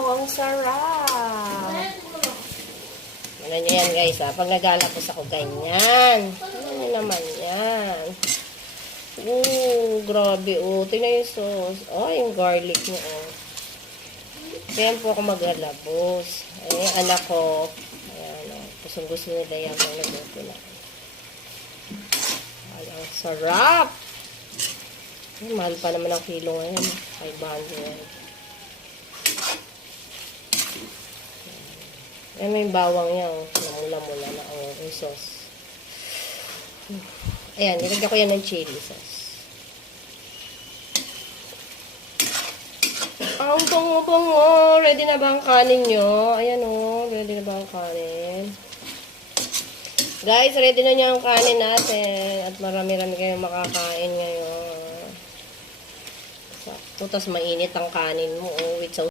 Wow, ang sarap. Ano nyo yan guys ha. Pag naglalapos ako ganyan. Ano nyo naman yan. Grabe tingnan yung sauce. Yung garlic nyo Kaya po ako maglalabos. Yung anak ko. Ayan gusto nila yan pag nagluto na. Ang sarap. Mahal pa naman ang kilo ngayon. 500. May bawang niya. Namula-mula na ang sauce. Ayan, nilagyan ko yan ng chili sauce. Ang tungo-tungo. Ready na ba ang kanin nyo? Ayan ready na ba ang kanin? Guys, ready na niya ang kanin natin. At marami-rami kayong makakain ngayon. Tapos mainit ang kanin mo with sauce.